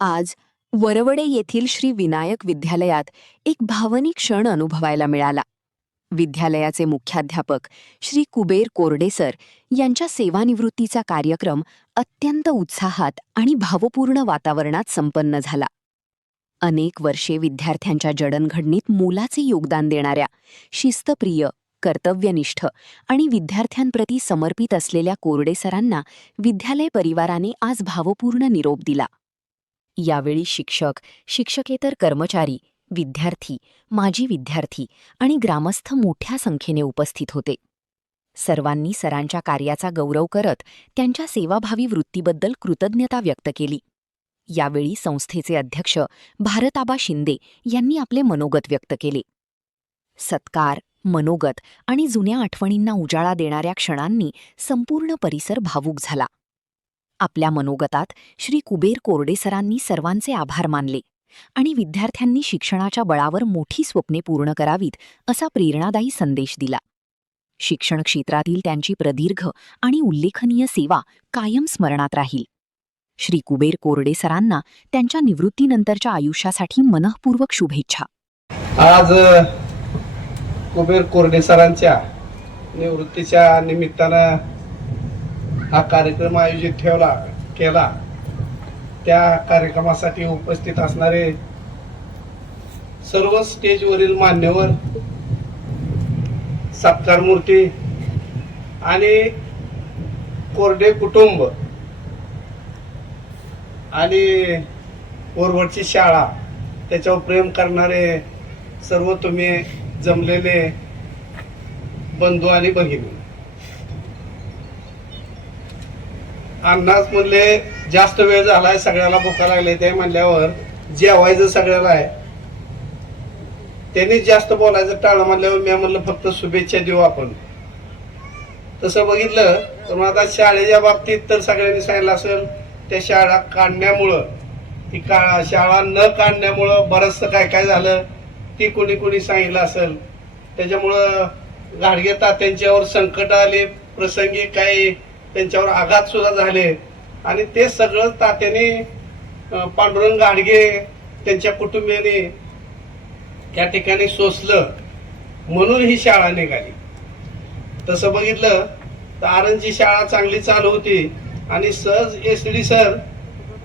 आज वरवडे येथील श्री विनायक विद्यालयात एक भावनिक क्षण अनुभवायला मिळाला. विद्यालयाचे मुख्याध्यापक श्री कुबेर कोरडे सर यांच्या सेवानिवृत्तीचा कार्यक्रम अत्यंत उत्साहात आणि भावपूर्ण वातावरणात संपन्न झाला. अनेक वर्षे विद्यार्थ्यांच्या जडणघडणीत मोलाचे योगदान देणाऱ्या, शिस्तप्रिय, कर्तव्यनिष्ठ आणि विद्यार्थ्यांप्रती समर्पित असलेल्या कोरडे सरांना विद्यालय परिवाराने आज भावपूर्ण निरोप दिला. यावेळी शिक्षक, शिक्षकेतर कर्मचारी, विद्यार्थी, माजी विद्यार्थी आणि ग्रामस्थ मोठ्या संख्येने उपस्थित होते. सर्वांनी सरांच्या कार्याचा गौरव करत त्यांच्या सेवाभावी वृत्तीबद्दल कृतज्ञता व्यक्त केली. यावेळी संस्थेचे अध्यक्ष भारताबा शिंदे यांनी आपले मनोगत व्यक्त केले. सत्कार, मनोगत आणि जुन्या आठवणींना उजाळा देणाऱ्या क्षणांनी संपूर्ण परिसर भावूक झाला. आपल्या मनोगतात श्री कुबेर कोरडे सरांनी सर्वांचे आभार मानले आणि विद्यार्थ्यांनी शिक्षणाच्या बळावर मोठी स्वप्ने पूर्ण करावीत असा प्रेरणादायी संदेश दिला. शिक्षण क्षेत्रातील त्यांची प्रदीर्घ आणि उल्लेखनीय सेवा कायम स्मरणात राहील. श्री कुबेर कोरडे सरांना त्यांच्या निवृत्तीनंतरच्या आयुष्यासाठी मनःपूर्वक शुभेच्छा. आज कुबेर कोरडे सरांच्या निवृत्तीच्या निमित्तानं हा कार्यक्रम आयोजित केला. त्या कार्यक्रमासाठी उपस्थित असणारे सर्व स्टेजवरील मान्यवर, सत्कार मूर्ती आणि कोरडे कुटुंब आणि वरवडची शाळा, त्याच्यावर प्रेम करणारे सर्व तुम्ही जमलेले बंधू आणि भगिनी, अन्नाच म्हणले जास्त वेळ झालाय, सगळ्याला भुका लागले, ते म्हणल्यावर जेवायचं सगळ्याला आहे. त्यांनी जास्त बोलायचं टाळलं म्हणल्यावर मी म्हणलं फक्त शुभेच्छा देऊ आपण. तसं बघितलं तर मग आता शाळेच्या बाबतीत तर सगळ्यांनी सांगितलं असेल, त्या शाळा काढण्यामुळं, ती शाळा न काढण्यामुळं बरंचसं काय काय झालं ती कोणी सांगितलं असेल. त्याच्यामुळं घाडगे तात्यांच्यावर संकट आले, प्रसंगी काही त्यांच्यावर आघात सुद्धा झाले आणि ते सगळं तात्याने पांडुरंग घाडगे त्यांच्या कुटुंबियाने त्या ठिकाणी सोसलं, म्हणून ही शाळा निघाली. तसं बघितलं तर आरणची शाळा चांगली चालू होती आणि सहज SD सर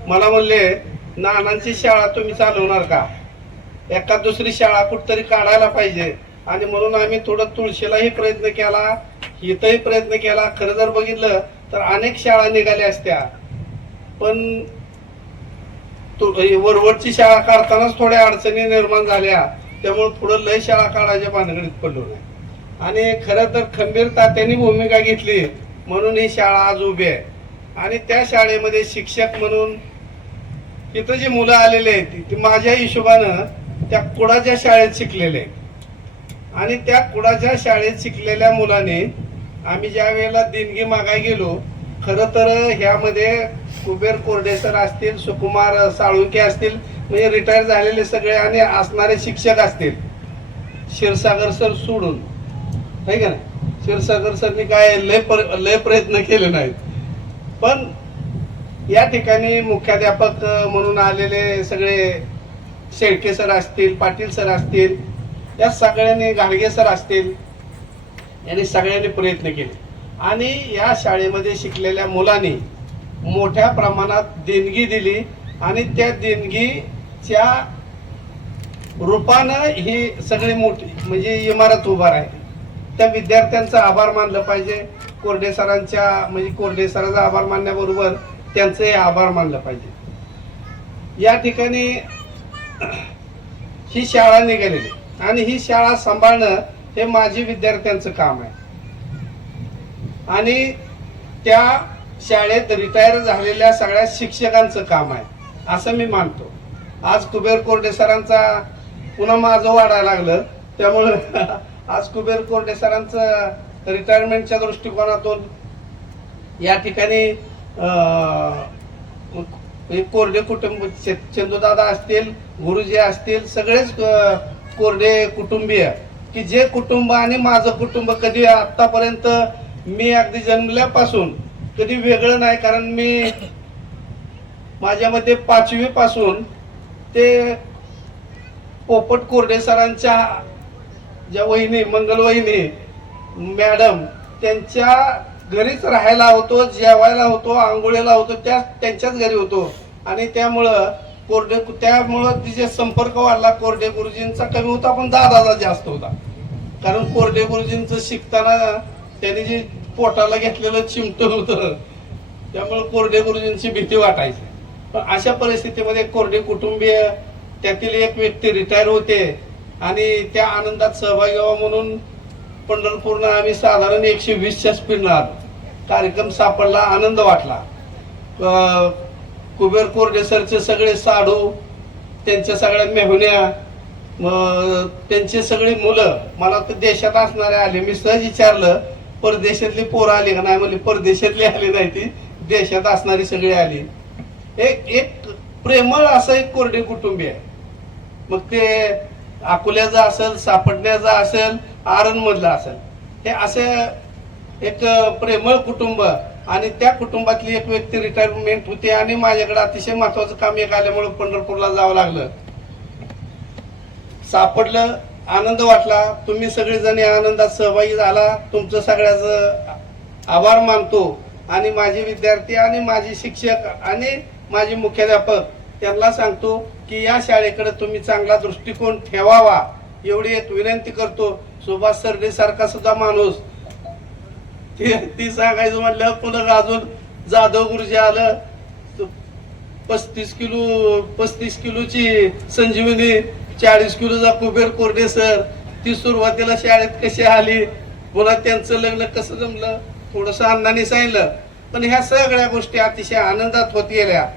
मला म्हणले, नानांची शाळा तुम्ही चालवणार का? एका दुसरी शाळा कुठतरी काढायला पाहिजे. आणि म्हणून आम्ही थोडं तुळशीलाही प्रयत्न केला, इथंही प्रयत्न केला. खरं जर बघितलं तर अनेक शाळा निघाल्या असत्या, पण वरवडची शाळा काढतानाच थोड्या अडचणी निर्माण झाल्या, त्यामुळे पुढे लय शाळा काढायच्या भानगडीत पडलो नाही. आणि खरं तर खंबीर तात्यांनी भूमिका घेतली म्हणून ही शाळा आज उभी आहे. आणि त्या शाळेमध्ये शिक्षक म्हणून तिथं जी मुलं आलेली आहेत ती माझ्या हिशोबानं त्या कुडाच्या शाळेत शिकलेले आहेत. आणि त्या कुडाच्या शाळेत शिकलेल्या मुलाने आम्ही ज्या वेळेला देणगी मागाय गेलो, खरं तर ह्यामध्ये कुबेर कोरडे सर असतील, सुकुमार साळुंके असतील, म्हणजे रिटायर झालेले सगळे आणि असणारे शिक्षक असतील, क्षीरसागर सर सोडून, नाही का नाही. क्षीरसागर सरनी काय लय प्रयत्न केले नाहीत. पण या ठिकाणी मुख्याध्यापक म्हणून आलेले सगळे शेळके सर असतील, पाटील सर असतील, या सगळ्यांनी, घाडगे सर असतील, यांनी सगळ्यांनी प्रयत्न केले. आणि या शाळेमध्ये शिकलेल्या मुलांनी मोठ्या प्रमाणात देणगी दिली आणि त्या देणगीच्या रूपानं ही सगळी मोठी म्हणजे इमारत उभा राहिली. त्या विद्यार्थ्यांचा आभार मानलं पाहिजे. कोरडे सरांच्या म्हणजे कोरडे सरांचा आभार मानण्याबरोबर त्यांचे आभार मानलं पाहिजे. या ठिकाणी ही शाळा निघालेली आणि ही शाळा सांभाळणं हे माजी विद्यार्थ्यांचं काम आहे आणि त्या शाळेत रिटायर झालेल्या सगळ्या शिक्षकांचं काम आहे असं मी मानतो. आज कुबेर कोरडे सरांचा पुन्हा माझं वाढायला लागलं, त्यामुळं आज कुबेर कोरडे सरांचं रिटायरमेंटच्या दृष्टिकोनातून या ठिकाणी कोरडे कुटुंब, चंदूदादा असतील, गुरुजी असतील, सगळेच कोरडे कुटुंबीय, की जे कुटुंब आणि माझं कुटुंब कधी आतापर्यंत मी अगदी जन्मल्यापासून कधी वेगळं नाही. कारण मी माझ्या मते 5वी पासून ते पोपट कोरडे सरांच्या ज्या वहिनी मंगल वहिनी मॅडम त्यांच्या घरीच राहायला होतो, जेवायला होतो, आंघोळीला होतो, त्यांच्याच घरी होतो. आणि त्यामुळं तिचे संपर्क वाढला. कोरडे गुरुजींचा कमी होता पण दादाचा जास्त होता. कारण कोरडे गुरुजींचं शिकताना त्यांनी जे पोटाला घेतलेलं चिमटं होतं त्यामुळे कोरडे गुरुजींची भीती वाटायची. पण अशा परिस्थितीमध्ये कोरडे कुटुंबीय त्यातील एक व्यक्ती रिटायर होते आणि त्या आनंदात सहभागी व्हावा म्हणून पंढरपूरनं आम्ही साधारण 120च्या स्पीडला कार्यक्रम सापडला. आनंद वाटला. कुबेर कोरडे सरचे सगळे साडू, त्यांच्या सगळ्या मेहुण्या, त्यांची सगळी मुलं मला तर देशात असणारे आले. मी सहज विचारलं परदेशातली पोरं आली का नाही, म्हणली परदेशातली आली नाही, ती देशात असणारी सगळी आली. एक प्रेमळ असं एक कोरडे कुटुंबीय आहे. मग ते अकोल्याचं असेल, सापडण्याचं असेल, आरणमधलं असेल, हे असं एक प्रेमळ कुटुंब. आणि त्या कुटुंबातली एक व्यक्ती रिटायरमेंट होती आणि माझ्याकडे अतिशय महत्वाचं काम एक आल्यामुळे पंढरपूरला जावं लागलं. सापडलं, आनंद वाटला. तुम्ही सगळेजण या आनंदात सहभागी झाला, तुमचं सगळ्याचं आभार मानतो. आणि माझे विद्यार्थी आणि माझे शिक्षक आणि माझे मुख्याध्यापक त्यांना सांगतो की या शाळेकडे तुम्ही चांगला दृष्टिकोन ठेवावा एवढी एक विनंती करतो. सुभाष सरडे सारखा सुद्धा माणूस ती सांगायचं म्हणलं पुन्हा अजून जाधव गुरुजी आलं, 35 किलोची संजीवनी, 40 किलोचा कुबेर कोरडे सर, ती सुरुवातीला शाळेत कशी आली, पुन्हा त्यांचं लग्न कसं जमलं, थोडस अण्णांनी सांगितलं. पण ह्या सगळ्या गोष्टी अतिशय आनंदात होत गेल्या.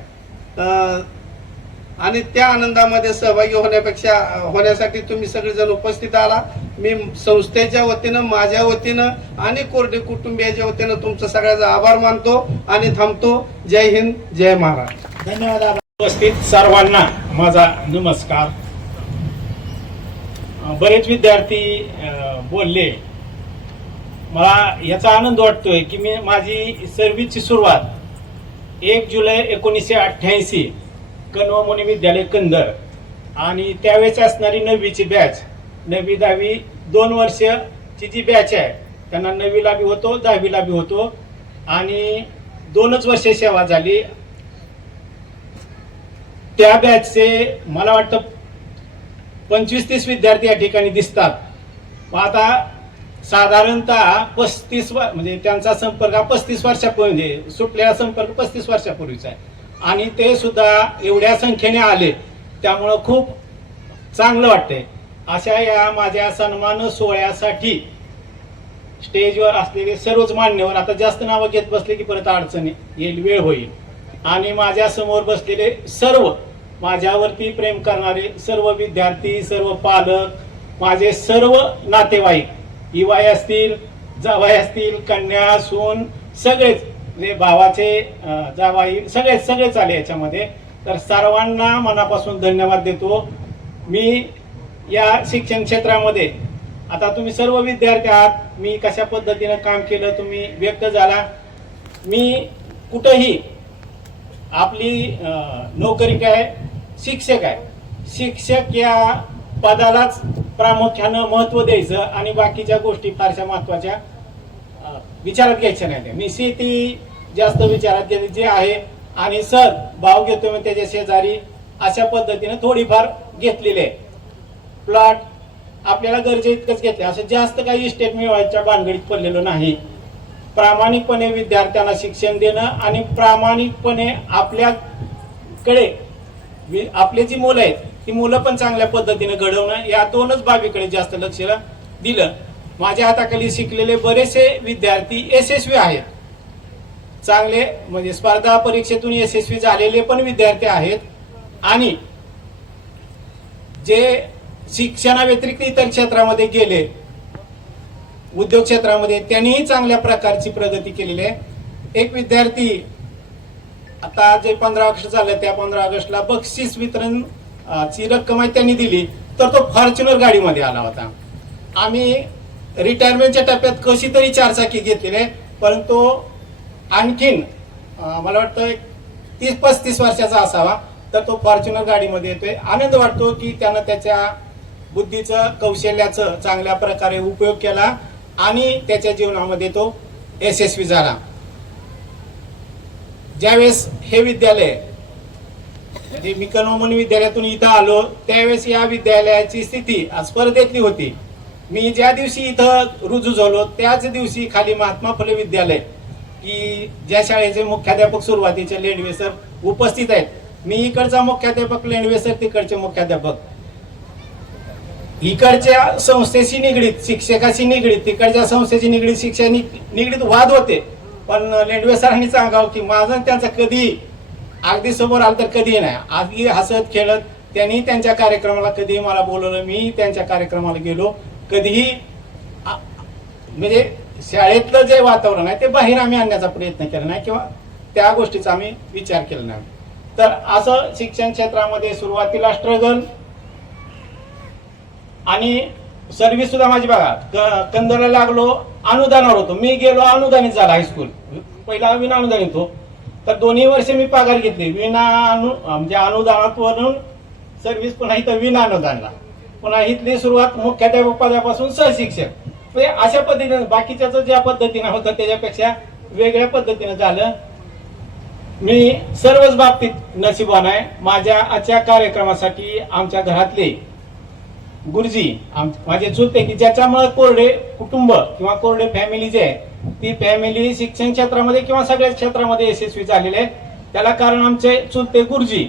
आणि त्या आनंदामध्ये सहभागी होण्यासाठी तुम्ही सगळेजण उपस्थित आला. मी संस्थेच्या वतीनं, माझ्या वतीनं आणि कोरडे कुटुंबियाच्या वतीनं तुमचं सगळ्याचा आभार मानतो आणि थांबतो. जय हिंद, जय महाराष्ट्र. धन्यवाद. उपस्थित सर्वांना माझा नमस्कार. बरेच विद्यार्थी बोलले. मला याचा आनंद वाटतोय की मी माझी सर्व्हिसची सुरुवात 1 जुलै 1988 कन्वमुनी विद्यालय कंदर आणि त्यावेळेस असणारी 9वीची बॅच, 9वी 10वी 2 वर्षची जी बॅच आहे त्यांना 9वीला बी होतो, 10वीला बी होतो आणि 2च वर्ष सेवा झाली. त्या बॅचचे मला वाटतं 25-30 विद्यार्थी या ठिकाणी दिसतात. आता साधारणतः 35 म्हणजे त्यांचा संपर्क 35 वर्षापूर्वी, म्हणजे सुटलेला संपर्क 35 वर्षापूर्वीचा आहे आणि ते सुद्धा एवढ्या संख्येने आले, त्यामुळं खूप चांगलं वाटतंय. अशा या माझ्या सन्मान सोहळ्यासाठी स्टेजवर असलेले सर्वच मान्यवर, आता जास्त नावं घेत बसले की परत अडचणी येईल, वेळ होईल. आणि माझ्या समोर बसलेले सर्व माझ्यावरती प्रेम करणारे सर्व विद्यार्थी, सर्व पालक, माझे सर्व नातेवाईक, इवाई असतील, जावाई असतील, कन्या, सून, सगळेच म्हणजे भावाचे जावाई सगळेच आले याच्यामध्ये. तर सर्वांना मनापासून धन्यवाद देतो. मी या शिक्षण क्षेत्रामध्ये, आता तुम्ही सर्व विद्यार्थी आहात, मी कशा पद्धतीनं काम केलं तुम्ही व्यक्त झाला. मी कुठंही आपली नोकरी काय, शिक्षक आहे, शिक्षक या पदालाच प्रामुख्यानं महत्व द्यायचं आणि बाकीच्या गोष्टी फारशा महत्वाच्या विचारात घ्यायच्या नाही. मी शेती जास्त विचारात घेते जे आहे आणि सर भाव घेतो मी त्याच्या शेजारी, अशा पद्धतीने थोडीफार घेतलेली आहे. प्लॉट आपल्याला गरजे इतकंच घेतले, असं जास्त काही इस्टेट मिळवायच्या भानगडीत पडलेलं नाही. प्रामाणिकपणे विद्यार्थ्यांना शिक्षण देणं आणि प्रामाणिकपणे आपल्याकडे आपले जी मुलं आहेत ती मुलं पण चांगल्या पद्धतीने घडवणं, या 2च बाबीकडे जास्त लक्ष दिलं. माझ्या हाताखाली शिकलेले बरेचसे विद्यार्थी यशस्वी आहेत, चांगले म्हणजे स्पर्धा परीक्षेतून यशस्वी झालेले पण विद्यार्थी आहेत आणि जे शिक्षणाव्यतिरिक्त इतर क्षेत्रामध्ये गेले, उद्योग क्षेत्रामध्ये, त्यांनीही चांगल्या प्रकारची प्रगती केलेली आहे. एक विद्यार्थी आता जे 15 ऑगस्ट झालं त्या 15 ऑगस्टला बक्षीस वितरण ची रक्कम आहे त्यांनी दिली, तर तो फॉर्च्युनर गाडीमध्ये आला होता. आम्ही रिटायरमेंटच्या टप्प्यात कशी तरी 4 चाकी घेतलेली आहे, परंतु आणखीन मला वाटतं 30-35 वर्षाचा असावा, तर तो फॉर्च्युनर गाडीमध्ये येतोय. आनंद वाटतो की त्यानं त्याच्या बुद्धीचं, कौशल्याचं चांगल्या प्रकारे उपयोग केला आणि त्याच्या जीवनामध्ये तो यशस्वी झाला. ज्यावेळेस हे विद्यालय म्हणजे मी कन्वमनी विद्यालयातून इथं आलो, त्यावेळेस या विद्यालयाची स्थिती स्पर्धेतली होती. मी ज्या दिवशी इथं रुजू झालो त्याच दिवशी खाली महात्मा फुले विद्यालय की ज्या शाळेचे मुख्याध्यापक सुरुवातीचे लेंडवे सर उपस्थित आहेत. मी इकडचा मुख्याध्यापक, लेंडवे सर तिकडचे मुख्याध्यापक. इकडच्या संस्थेशी निगडीत, शिक्षकाशी निगडीत, तिकडच्या संस्थेशी निगडीत, शिक्षकांनी निगडीत वाद होते. पण लेंडवे सरांनी सांगावं की माझं त्यांचा कधी अगदी समोर आलं तर कधी नाही, अगदी हसत खेळत त्यांनी त्यांच्या कार्यक्रमाला कधीही मला बोलवलं, मी त्यांच्या कार्यक्रमाला गेलो. कधीही म्हणजे शाळेतलं जे वातावरण आहे ते बाहेर आम्ही आणण्याचा प्रयत्न केला नाही किंवा त्या गोष्टीचा आम्ही विचार केला नाही. तर असं शिक्षण क्षेत्रामध्ये सुरुवातीला स्ट्रगल आणि सर्व्हिस सुद्धा माझी बघा. कंदरला लागलो, अनुदानावर होतो. मी गेलो अनुदानित झाला हायस्कूल, पहिला विना अनुदानित होतो. तर दोन्ही वर्ष मी पगार घेतली म्हणजे अनुदानातवरून सर्व्हिस, पुन्हा इथं विना अनुदानला, पुन्हा इथली सुरुवात मुख्याध्यापक पदापासून सहशिक्षक. म्हणजे अशा पद्धतीने बाकीच्याच ज्या पद्धतीनं होतं त्याच्यापेक्षा वेगळ्या पद्धतीनं झालं. मी सर्वच बाबतीत नशिबान आहे. माझ्या आजच्या कार्यक्रमासाठी आमच्या घरातले गुरुजी, माझे चुलते की ज्याच्यामुळे कोरडे कुटुंब किंवा कोरडे फॅमिली जे आहे ती फॅमिली शिक्षण क्षेत्रामध्ये किंवा सगळ्या क्षेत्रामध्ये यशस्वी झालेले आहे, त्याला कारण आमचे चुलते गुरुजी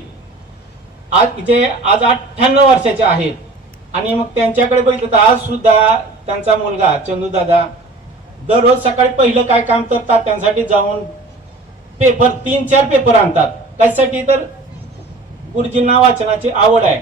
आज 98 वर्षाचे आहेत. आणि मग त्यांच्याकडे बघितलं तर आज सुद्धा त्यांचा मुलगा चंदूदादा दररोज सकाळी पहिलं काय काम करतात, त्यांसाठी जाऊन पेपर 3-4 पेपर आणतात. त्यासाठी तर गुरुजींना वाचनाची आवड आहे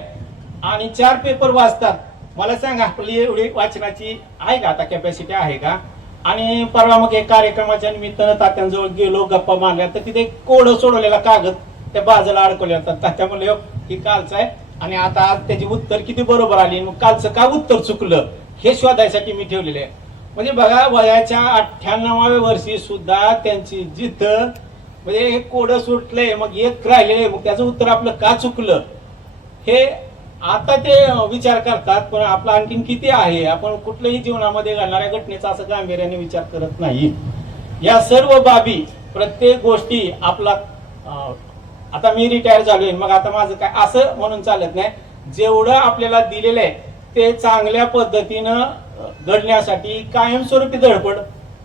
आणि 4 पेपर वाचतात. मला सांगा आपली एवढी वाचनाची आहे का आता, कॅपॅसिटी आहे का? आणि परवा मग एक कार्यक्रमाच्या निमित्तानं तात्यांजवळ गेलो, गप्पा मारल्या तर तिथे कोड सोडवलेला कागद त्या बाजूला अडकवले होतात. तात्या म्हणले ही कालचं आहे आणि आता आज त्याची उत्तर किती बरोबर आली, मग कालचं का उत्तर चुकलं हे शोधायसाठी मी ठेवलेले आहे. म्हणजे बघा, वयाच्या 98व्या वर्षी सुद्धा त्यांची जिद्द, म्हणजे हे कोड सुटलंय मग एक राहिलेलं मग त्याचं उत्तर आपलं का चुकलं हे आता ते विचार करतात. पण आपला आणखीन किती आहे, आपण कुठल्याही जीवनामध्ये घडणाऱ्या घटनेचा असं गांभीर्याने विचार करत नाही. या सर्व बाबी, प्रत्येक गोष्टी आपला आता मी रिटायर झालोय मग आता माझं काय असं म्हणून चालत नाही. जेवढं आपल्याला दिलेलं आहे ते चांगल्या पद्धतीनं घडण्यासाठी कायमस्वरूपी धडपड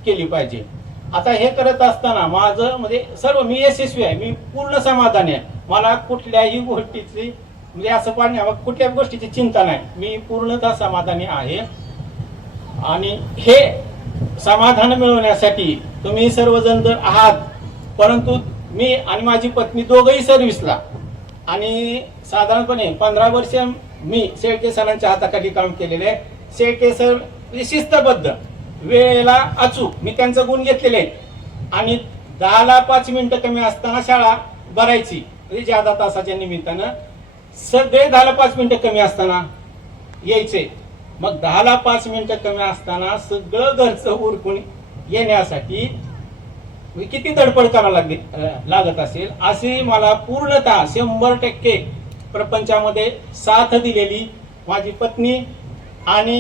केली पाहिजे. आता हे करत असताना माझं म्हणजे सर्व मी यशस्वी आहे, मी पूर्ण समाधानी आहे. मला कुठल्याही गोष्टीची म्हणजे असं पण कुठल्याही गोष्टीची चिंता नाही, मी पूर्णतः समाधानी आहे. आणि हे समाधान मिळवण्यासाठी तुम्ही सर्वजण जर आहात, परंतु मी आणि माझी पत्नी दोघंही सर्व्हिसला आणि साधारणपणे 15 वर्ष मी शेळके सरांच्या हाताखाली काम केलेले आहे. शेळके सर म्हणजे शिस्तबद्ध, वेळेला अचूक, मी त्यांचं गुण घेतलेले आहेत. आणि 10ला 5 मिनिटं कमी असताना शाळा भरायची, म्हणजे ज्यादा तासाच्या निमित्तानं सगळे 10ला 5 मिनिटं कमी असताना यायचे. मग 10ला 5 मिनिटं कमी असताना सगळं घरचं उरकून येण्यासाठी किती धडपड करावी लागत असेल. अशी मला पूर्णतः 100% प्रपंचामध्ये साथ दिलेली माझी पत्नी. आणि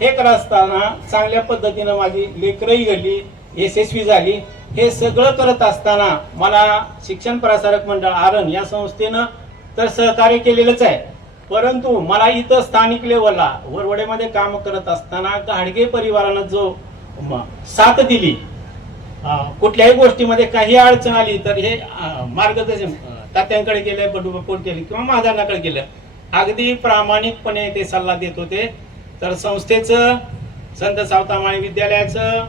हे करत असताना चांगल्या पद्धतीनं माझी लेकरही घडली, यशस्वी झाली. हे सगळं करत असताना मला शिक्षण प्रसारक मंडळ आरण या संस्थेनं तर सहकार्य केलेलंच आहे, परंतु मला इथं स्थानिक लेवलला वरवडेमध्ये काम करत असताना गाडगे परिवारानं जो साथ दिली, कुठल्याही गोष्टीमध्ये काही अडचण आली तर हे मार्गदर्शन तात्यांकडे गेले, बडूबापूर केले किंवा महादानाकडे गेलं, अगदी प्रामाणिकपणे ते सल्ला देत होते. तर संस्थेचं, संत सावतामाळी विद्यालयाचं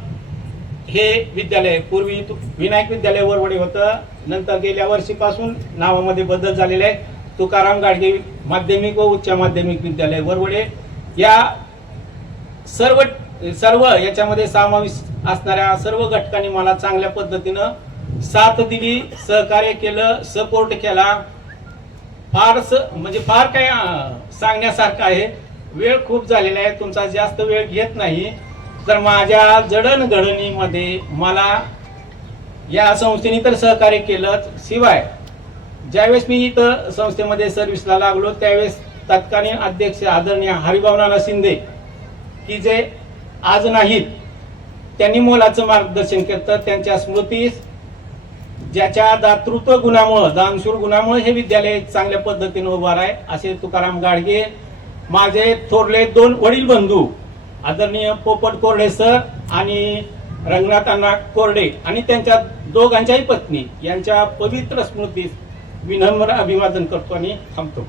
हे विद्यालय पूर्वी विनायक विद्यालय वरवडे होतं, नंतर गेल्या वर्षीपासून नावामध्ये बदल झालेला आहे. तुकाराम गाडगे माध्यमिक व उच्च माध्यमिक विद्यालय वरवडे. या सर्व याच्यामध्ये समावेश असणाऱ्या सर्व घटकांनी मला चांगल्या पद्धतीनं साथ दिली, सहकार्य केलं, सपोर्ट केला. फार काही सांगण्यासारखं आहे. वेळ खूप झालेला आहे, तुमचा जास्त वेळ घेत नाही. तर माझ्या जडणघडणीमध्ये मला या संस्थेने तर सहकार्य केलं, शिवाय ज्यावेळेस मी इथं संस्थेमध्ये सर्व्हिसला लागलो त्यावेळेस तत्कालीन अध्यक्ष आदरणीय हरिभाऊ नाना शिंदे की जे आज नाहीत, त्यांनी मोलाचं मार्गदर्शन केलं. त्यांच्या स्मृतीस ज्याच्या दातृत्व गुणामुळं, दानशूर गुणामुळे हे विद्यालय चांगल्या पद्धतीने उभार आहे असे तुकाराम गाडगे, माझे थोरले 2 वडील बंधू आदरणीय पोपट कोरडे सर आणि रंगनाथ अण्णा कोरडे आणि त्यांच्या दोघांच्याही पत्नी यांच्या पवित्र स्मृतीस विनम्र अभिवादन करतो आणि थांबतो.